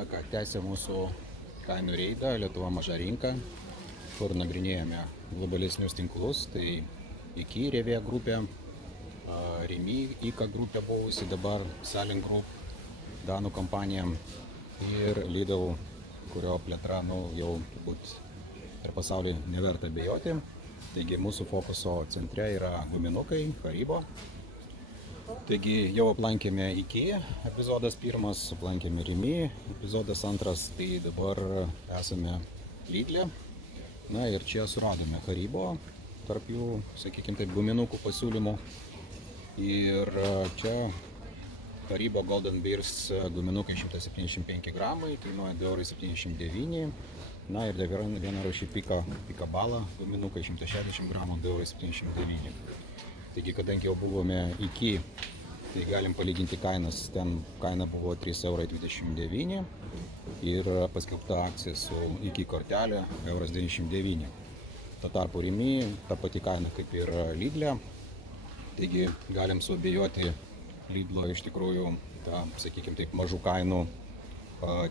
Na ką, tęsė mūsų kainų reidą Lietuva maža rinka, kur nagrinėjame globalesnius tinklus, tai iki Revė grupė, Rimi, IKA grupė buvusi, dabar Salling Group, Danų kompanija ir Lidl, kurio plėtra jau turbūt per pasaulį neverta abejoti. Taigi mūsų fokuso centre yra guminukai, Haribo. Taigi jau aplankėme IKEA, epizodas pirmas, aplankėme Rimi, epizodas antras, tai dabar esame Lidle. Na ir čia suradome Haribo, tarp jų, sakykime taip, guminukų pasiūlymų. Ir čia Haribo Golden Bears guminukai 175 gramai, kainuoja 2,79 €. Na ir dar viena rūšį Pika Bala, guminukai 160 gramų, 2,79 €. Taigi, kadangi jau buvome iki, tai galim palyginti kainas. Ten kaina buvo 3,29 € ir paskelbta akcija su iki kortelė 1,99 €. Tuo tarpu Rimi ta pati kaina kaip ir Lidle. Taigi galim suabejoti Lidlo iš tikrųjų tą, sakykime taip, mažų kainų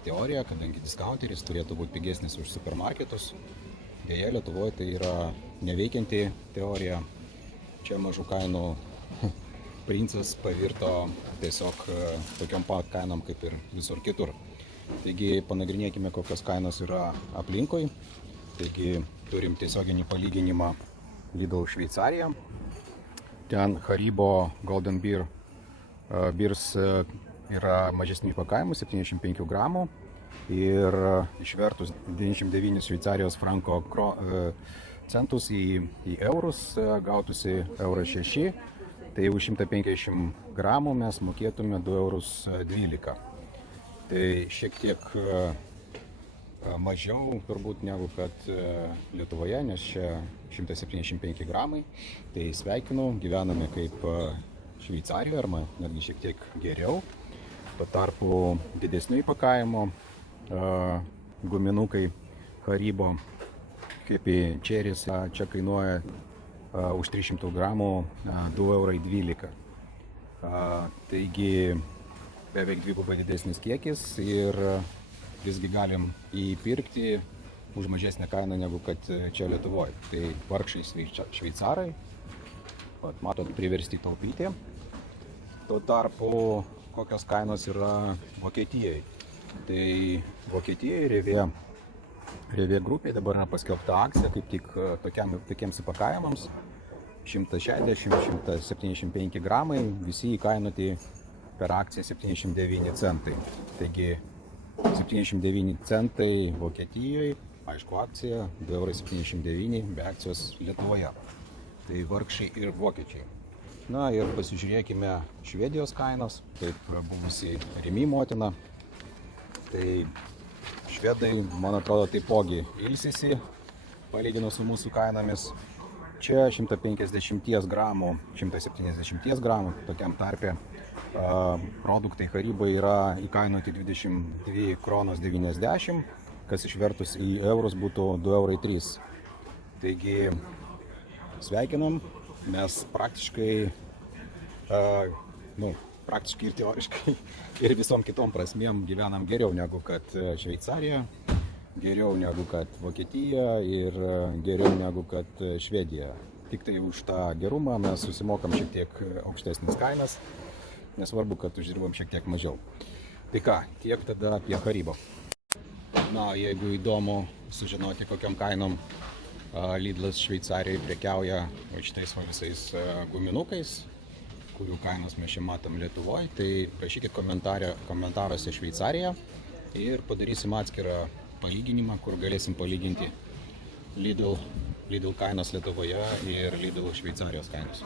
teoriją, kadangi diskaunteris turėtų būti pigesnis už supermarketus. Deja, Lietuvoje tai yra neveikianti teorija. Čia mažų kainų princas pavirto tiesiog tokiom pat kainom kaip ir visur kitur. Taigi panagrinėkime, kokios kainos yra aplinkui. Taigi turim tiesioginį palyginimą Lidl Šveicarija. Ten Haribo Golden Bears yra mažesnių įpakavimų, 75 gramų. Ir išvertus 99 Šveicarijos franko centus į eurus gautųsi 1,06 €. Tai už 150 gramų mes mokėtume 2,12 €. Tai šiek tiek mažiau turbūt negu kad Lietuvoje, nes čia 175 gramai. Tai sveikinu, gyvename kaip Šveicarijoje arba netgi šiek tiek geriau. Tuo tarpu didesnių įpakavimo guminukai Haribo kaip į Cherries čia kainuoja už 300 gramų 2,12 €. Taigi beveik dvigubai didesnis kiekis ir visgi galim įpirkti už mažesnę kainą negu kad čia Lietuvoje. Tai vargšai šveicarai, matot, priversti taupyti. Tuo tarpu kokios kainos yra Vokietijai. Tai Vokietijai Revė grupė dabar yra paskelbta akcija kaip tik tokiems įpakavimams. 160-175 gramai, visi įkainoti per akciją 79 centai. Taigi 79 centai Vokietijoje, aišku, akcija 2,79 € be akcijos Lietuvoje. Tai vargšai ir vokiečiai. Na ir pasižiūrėkime Švedijos kainas, kaip buvusi Rimi motina. Tai švedai, man atrodo, taipogi ilsisi, palyginus su mūsų kainomis. Čia 150 gramų, 170 gramų, tokiam tarpe produktai Haribo yra įkainoti 22,90 €, kas išvertus į eurus būtų 2,03 €. Taigi sveikinam, mes praktiškai ir teoriškai ir visom kitom prasmėm gyvenam geriau negu kad Šveicarija, geriau negu kad Vokietija ir geriau negu kad Švedija. Tik tai už tą gerumą mes susimokam šiek tiek aukštesnis kainas, nesvarbu, kad uždirbam šiek tiek mažiau. Tai ką, tiek tada apie Haribo. Na, jeigu įdomu sužinoti, kokiam kainom Lidlas Šveicarijoje prekiauja šitais visais guminukais, kurių kainos mes čia matom Lietuvoje, tai prašykit komentaruose Šveicarija ir padarysim atskirą palyginimą, kur galėsim palyginti Lidl kainos Lietuvoje ir Lidl Šveicarijos kainos.